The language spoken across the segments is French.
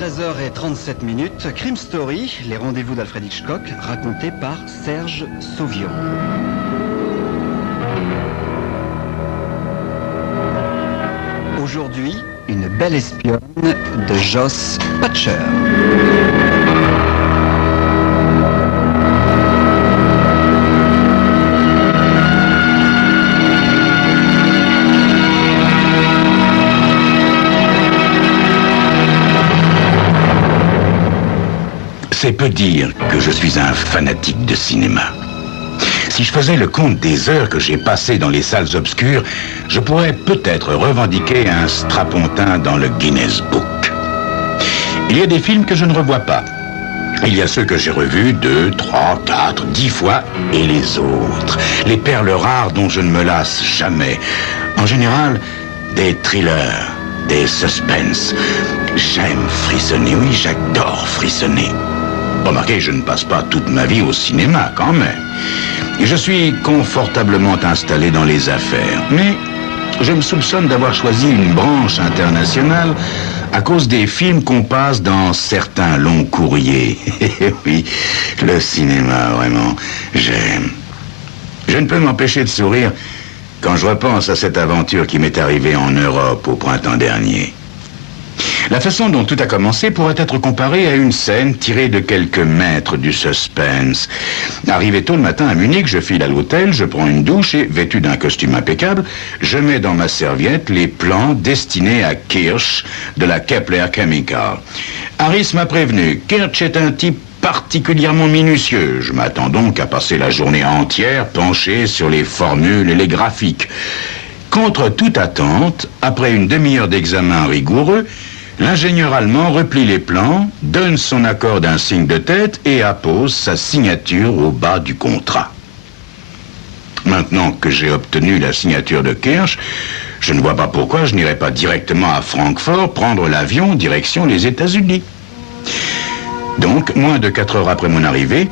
13h37, Crime Story, les rendez-vous d'Alfred Hitchcock, racontés par Serge Sauvion. Aujourd'hui, une belle espionne de Joss Patcher. C'est peu dire que je suis un fanatique de cinéma. Si je faisais le compte des heures que j'ai passées dans les salles obscures, je pourrais peut-être revendiquer un strapontin dans le Guinness Book. Il y a des films que je ne revois pas. Il y a ceux que j'ai revus 2, 3, 4, 10 fois, et les autres, les perles rares dont je ne me lasse jamais. En général, des thrillers, des suspens. J'aime frissonner, oui, j'adore frissonner. Remarquez, je ne passe pas toute ma vie au cinéma, quand même. Je suis confortablement installé dans les affaires. Mais je me soupçonne d'avoir choisi une branche internationale à cause des films qu'on passe dans certains longs courriers. Oui, le cinéma, vraiment, j'aime. Je ne peux m'empêcher de sourire quand je repense à cette aventure qui m'est arrivée en Europe au printemps dernier. La façon dont tout a commencé pourrait être comparée à une scène tirée de quelques maîtres du suspense. Arrivé tôt le matin à Munich, je file à l'hôtel, je prends une douche et, vêtu d'un costume impeccable, je mets dans ma serviette les plans destinés à Kirsch de la Kepler Chemical. Harris m'a prévenu, Kirsch est un type particulièrement minutieux. Je m'attends donc à passer la journée entière penché sur les formules et les graphiques. Contre toute attente, après une demi-heure d'examen rigoureux, l'ingénieur allemand replie les plans, donne son accord d'un signe de tête et appose sa signature au bas du contrat. Maintenant que j'ai obtenu la signature de Kirsch, je ne vois pas pourquoi je n'irai pas directement à Francfort prendre l'avion direction les États-Unis. Donc, moins de 4 heures après mon arrivée,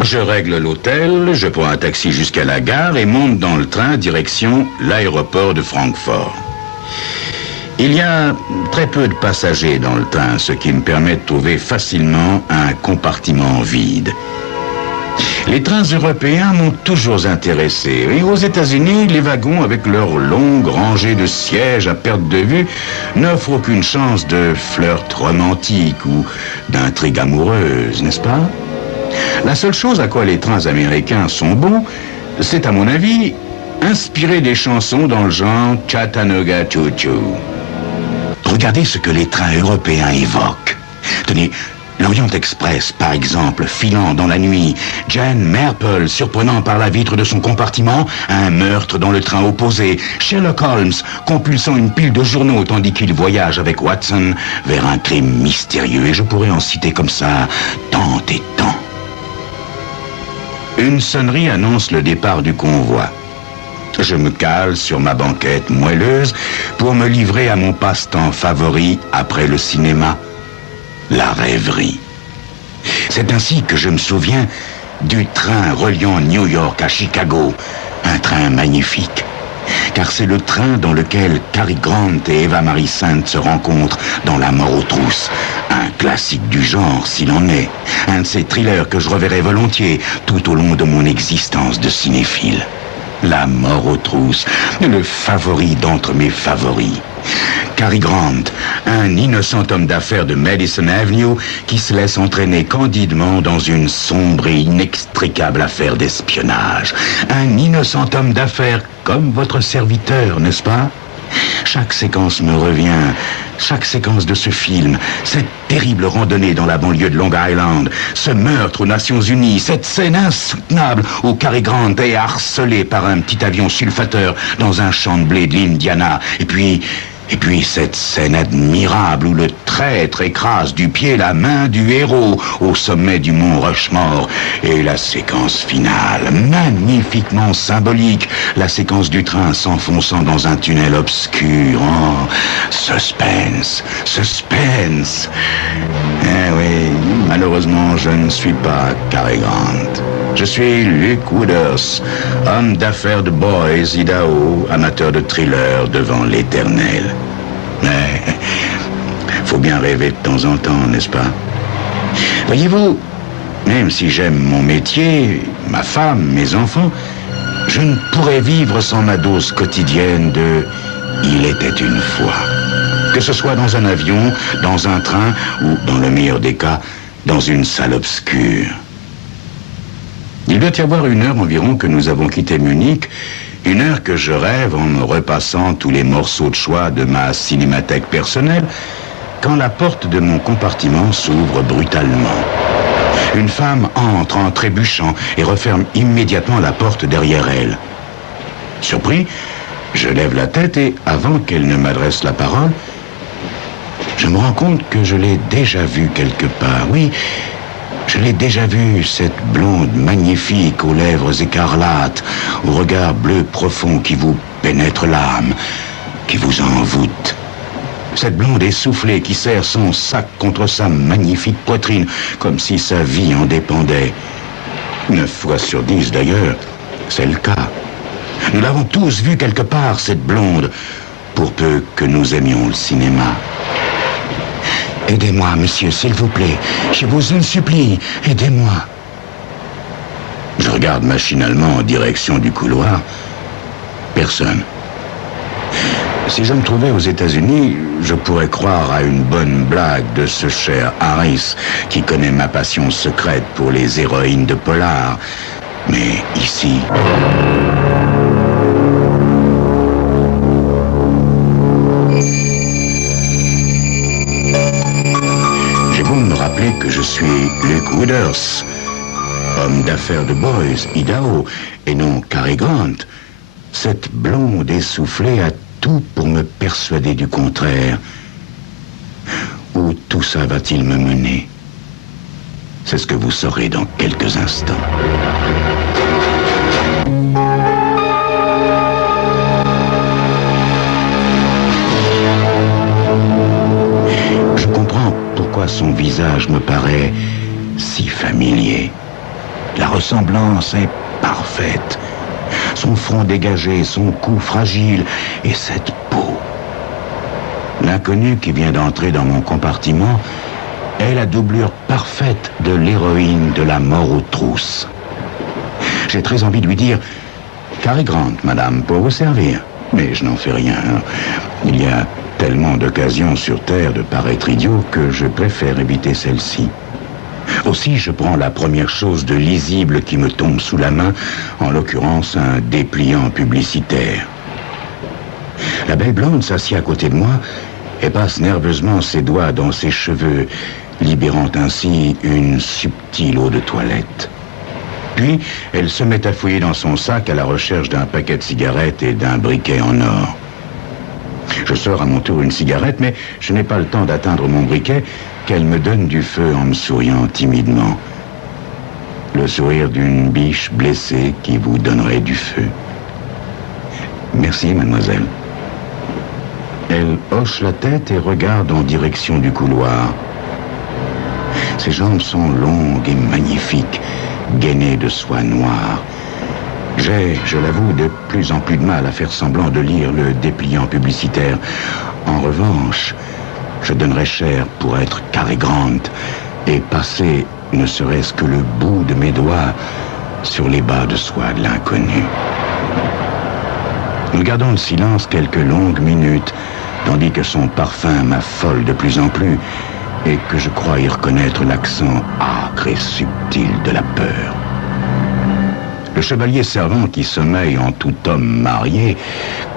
je règle l'hôtel, je prends un taxi jusqu'à la gare et monte dans le train direction l'aéroport de Francfort. Il y a très peu de passagers dans le train, ce qui me permet de trouver facilement un compartiment vide. Les trains européens m'ont toujours intéressé. Et aux États-Unis, les wagons, avec leurs longues rangées de sièges à perte de vue, n'offrent aucune chance de flirt romantique ou d'intrigue amoureuse, n'est-ce pas ? La seule chose à quoi les trains américains sont bons, c'est à mon avis, inspirer des chansons dans le genre Chattanooga Choo Choo. Regardez ce que les trains européens évoquent. Tenez, l'Orient Express, par exemple, filant dans la nuit, Jane Marple surprenant par la vitre de son compartiment un meurtre dans le train opposé, Sherlock Holmes compulsant une pile de journaux tandis qu'il voyage avec Watson vers un crime mystérieux, et je pourrais en citer comme ça tant et tant. Une sonnerie annonce le départ du convoi. Je me cale sur ma banquette moelleuse pour me livrer à mon passe-temps favori après le cinéma, la rêverie. C'est ainsi que je me souviens du train reliant New York à Chicago, un train magnifique. Car c'est le train dans lequel Cary Grant et Eva Marie Saint se rencontrent dans La Mort aux trousses. Un classique du genre, s'il en est. Un de ces thrillers que je reverrai volontiers tout au long de mon existence de cinéphile. La Mort aux trousses, le favori d'entre mes favoris. Cary Grant, un innocent homme d'affaires de Madison Avenue qui se laisse entraîner candidement dans une sombre et inextricable affaire d'espionnage. Un innocent homme d'affaires comme votre serviteur, n'est-ce pas ? Chaque séquence me revient, chaque séquence de ce film, cette terrible randonnée dans la banlieue de Long Island, ce meurtre aux Nations Unies, cette scène insoutenable où Cary Grant est harcelé par un petit avion sulfateur dans un champ de blé de l'Indiana, et puis cette scène admirable où le traître écrase du pied la main du héros au sommet du mont Rushmore. Et la séquence finale, magnifiquement symbolique, la séquence du train s'enfonçant dans un tunnel obscur. Oh, suspense, suspense. Eh oui, malheureusement, je ne suis pas Cary Grant. Je suis Luke Wooders, homme d'affaires de Boise, Idaho, amateur de thriller devant l'éternel. Mais faut bien rêver de temps en temps, n'est-ce pas? Voyez-vous, même si j'aime mon métier, ma femme, mes enfants, je ne pourrais vivre sans ma dose quotidienne de « il était une fois ». Que ce soit dans un avion, dans un train ou, dans le meilleur des cas, dans une salle obscure. Il doit y avoir 1 heure environ que nous avons quitté Munich, 1 heure que je rêve en me repassant tous les morceaux de choix de ma cinémathèque personnelle, quand la porte de mon compartiment s'ouvre brutalement. Une femme entre en trébuchant et referme immédiatement la porte derrière elle. Surpris, je lève la tête et, avant qu'elle ne m'adresse la parole, je me rends compte que je l'ai déjà vue quelque part. Oui, je l'ai déjà vue, cette blonde magnifique aux lèvres écarlates, au regard bleu profond qui vous pénètre l'âme, qui vous envoûte. Cette blonde essoufflée qui serre son sac contre sa magnifique poitrine, comme si sa vie en dépendait. 9 fois sur 10 d'ailleurs, c'est le cas. Nous l'avons tous vue quelque part, cette blonde, pour peu que nous aimions le cinéma. Aidez-moi, monsieur, s'il vous plaît. Je vous en supplie, aidez-moi. Je regarde machinalement en direction du couloir. Personne. Si je me trouvais aux États-Unis, je pourrais croire à une bonne blague de ce cher Harris qui connaît ma passion secrète pour les héroïnes de polar. Mais ici... J'ai beau me rappeler que je suis Luke Withers, homme d'affaires de Boise, Idaho, et non Cary Grant. Cette blonde essoufflée a tout pour me persuader du contraire. Où tout ça va-t-il me mener? C'est ce que vous saurez dans quelques instants. Je comprends pourquoi son visage me paraît si familier. La ressemblance est parfaite. Son front dégagé, son cou fragile et cette peau. L'inconnue qui vient d'entrer dans mon compartiment est la doublure parfaite de l'héroïne de la mort aux trousses. J'ai très envie de lui dire « Cary Grant, madame, pour vous servir ». Mais je n'en fais rien. Il y a tellement d'occasions sur Terre de paraître idiot que je préfère éviter celle-ci. Aussi, je prends la première chose de lisible qui me tombe sous la main, en l'occurrence un dépliant publicitaire. La belle blonde s'assied à côté de moi et passe nerveusement ses doigts dans ses cheveux, libérant ainsi une subtile eau de toilette. Puis, elle se met à fouiller dans son sac à la recherche d'un paquet de cigarettes et d'un briquet en or. Je sors à mon tour une cigarette, mais je n'ai pas le temps d'atteindre mon briquet qu'elle me donne du feu en me souriant timidement. Le sourire d'une biche blessée qui vous donnerait du feu. Merci, mademoiselle. Elle hoche la tête et regarde en direction du couloir. Ses jambes sont longues et magnifiques, gainées de soie noire. J'ai, je l'avoue, de plus en plus de mal à faire semblant de lire le dépliant publicitaire. En revanche, je donnerais cher pour être Cary Grant et passer, ne serait-ce que le bout de mes doigts, sur les bas de soie de l'inconnu. Nous gardons le silence quelques longues minutes, tandis que son parfum m'affole de plus en plus et que je crois y reconnaître l'accent âcre et subtil de la peur. Le chevalier servant qui sommeille en tout homme marié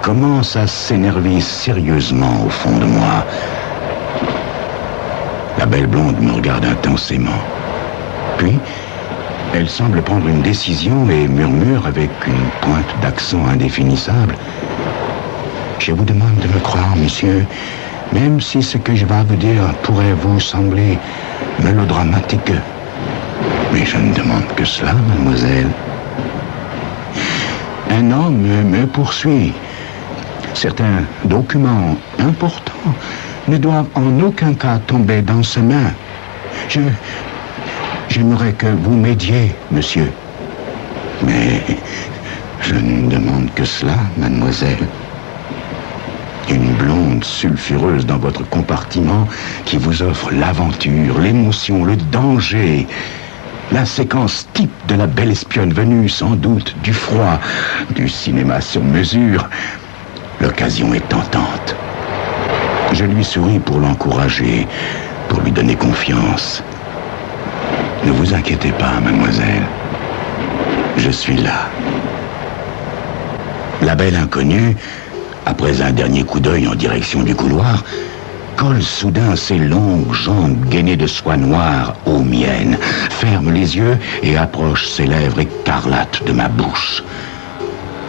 commence à s'énerver sérieusement au fond de moi. La belle blonde me regarde intensément. Puis, elle semble prendre une décision et murmure avec une pointe d'accent indéfinissable. Je vous demande de me croire, monsieur, même si ce que je vais vous dire pourrait vous sembler mélodramatique. Mais je ne demande que cela, mademoiselle. Un homme me poursuit. Certains documents importants ne doivent en aucun cas tomber dans ses mains. J'aimerais que vous m'aidiez, monsieur. Mais je ne demande que cela, mademoiselle. Une blonde sonde sulfureuse dans votre compartiment qui vous offre l'aventure, l'émotion, le danger. La séquence type de la belle espionne venue sans doute du froid, du cinéma sur mesure. L'occasion est tentante. Je lui souris pour l'encourager, pour lui donner confiance. Ne vous inquiétez pas, mademoiselle. Je suis là. La belle inconnue, après un dernier coup d'œil en direction du couloir, colle soudain ses longues jambes gainées de soie noire aux miennes, ferme les yeux et approche ses lèvres écarlates de ma bouche.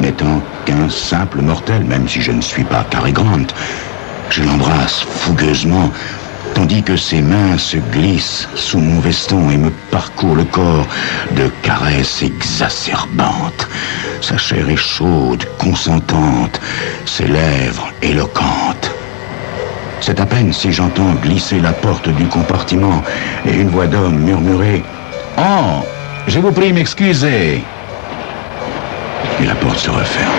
N'étant qu'un simple mortel, même si je ne suis pas Cary Grant, je l'embrasse fougueusement, tandis que ses mains se glissent sous mon veston et me parcourent le corps de caresses exacerbantes. Sa chair est chaude, consentante, ses lèvres éloquentes. C'est à peine si j'entends glisser la porte du compartiment et une voix d'homme murmurer « Oh, je vous prie m'excuser !» Et la porte se referme.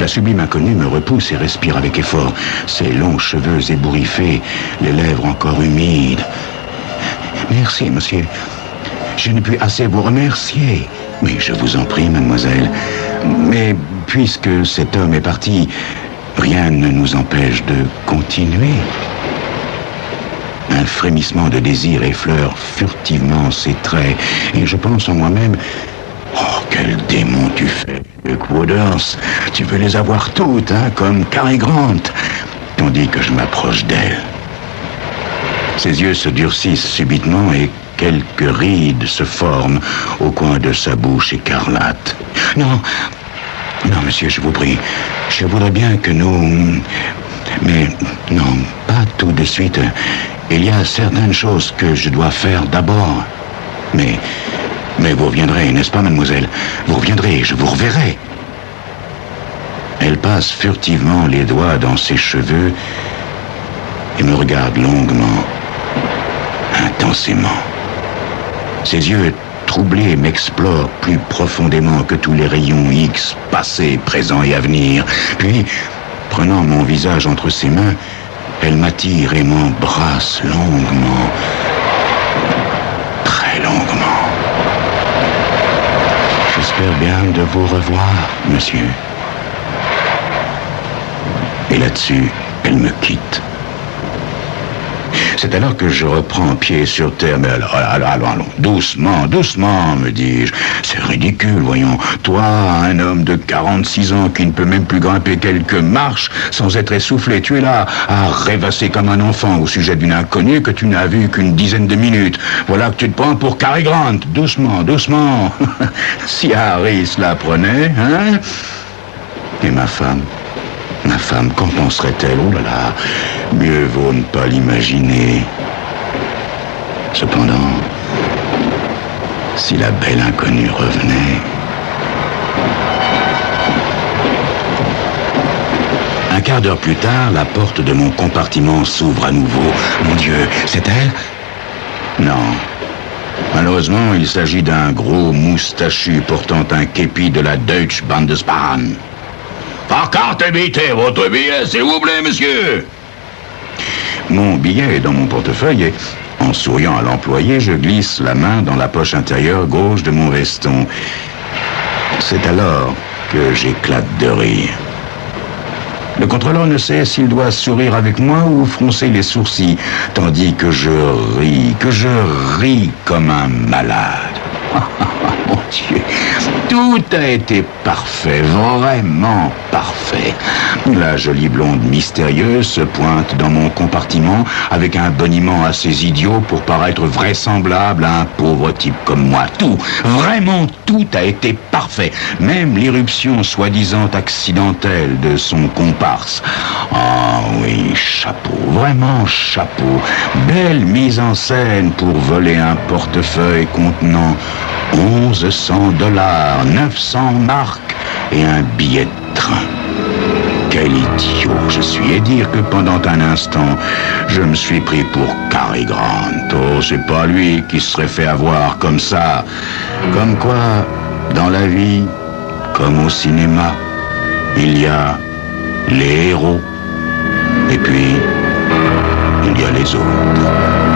La sublime inconnue me repousse et respire avec effort, ses longs cheveux ébouriffés, les lèvres encore humides. « Merci, monsieur. Je ne puis assez vous remercier. Mais je vous en prie, mademoiselle. Mais puisque cet homme est parti, rien ne nous empêche de continuer. » Un frémissement de désir effleure furtivement ses traits, et je pense en moi-même... Oh, quel démon tu fais, Luke Woodhouse. Tu veux les avoir toutes, hein, comme Cary Grant. Tandis que je m'approche d'elle. Ses yeux se durcissent subitement et quelques rides se forment au coin de sa bouche écarlate. Non, monsieur, je vous prie. Je voudrais bien que nous... Mais non, pas tout de suite. Il y a certaines choses que je dois faire d'abord. Mais vous reviendrez, n'est-ce pas, mademoiselle? Vous reviendrez, je vous reverrai. Elle passe furtivement les doigts dans ses cheveux et me regarde longuement, intensément. Ses yeux troublés m'explorent plus profondément que tous les rayons X, passés, présents et à venir. Puis, prenant mon visage entre ses mains, elle m'attire et m'embrasse longuement, très longuement. J'espère bien de vous revoir, monsieur. Et là-dessus, elle me quitte. C'est alors que je reprends pied sur terre. Mais allons, doucement, me dis-je. C'est ridicule, voyons. Toi, un homme de 46 ans qui ne peut même plus grimper quelques marches sans être essoufflé, tu es là à rêvasser comme un enfant au sujet d'une inconnue que tu n'as vue qu'une dizaine de minutes. Voilà que tu te prends pour Cary Grant. Doucement. Si Harris l'apprenait, hein? Et ma femme, qu'en penserait-elle? Oh là là, mieux vaut ne pas l'imaginer. Cependant, si la belle inconnue revenait... Un quart d'heure plus tard, la porte de mon compartiment s'ouvre à nouveau. Mon Dieu, c'est elle? Non. Malheureusement, il s'agit d'un gros moustachu portant un képi de la Deutsche Bundesbahn. Par carte débitée, votre billet, s'il vous plaît, monsieur. Mon billet est dans mon portefeuille et, en souriant à l'employé, je glisse la main dans la poche intérieure gauche de mon veston. C'est alors que j'éclate de rire. Le contrôleur ne sait s'il doit sourire avec moi ou froncer les sourcils, tandis que je ris comme un malade. Mon Dieu, tout a été parfait, vraiment parfait. La jolie blonde mystérieuse se pointe dans mon compartiment avec un boniment assez idiot pour paraître vraisemblable à un pauvre type comme moi. Tout, vraiment tout a été parfait. Même l'irruption soi-disant accidentelle de son comparse. Ah oui, chapeau, vraiment chapeau. Belle mise en scène pour voler un portefeuille contenant 1100 $, 900 marques et un billet de train. Quel idiot je suis, et dire que pendant un instant, je me suis pris pour Cary Grant. Oh, c'est pas lui qui se serait fait avoir comme ça. Comme quoi, dans la vie, comme au cinéma, il y a les héros Et puis, il y a les autres.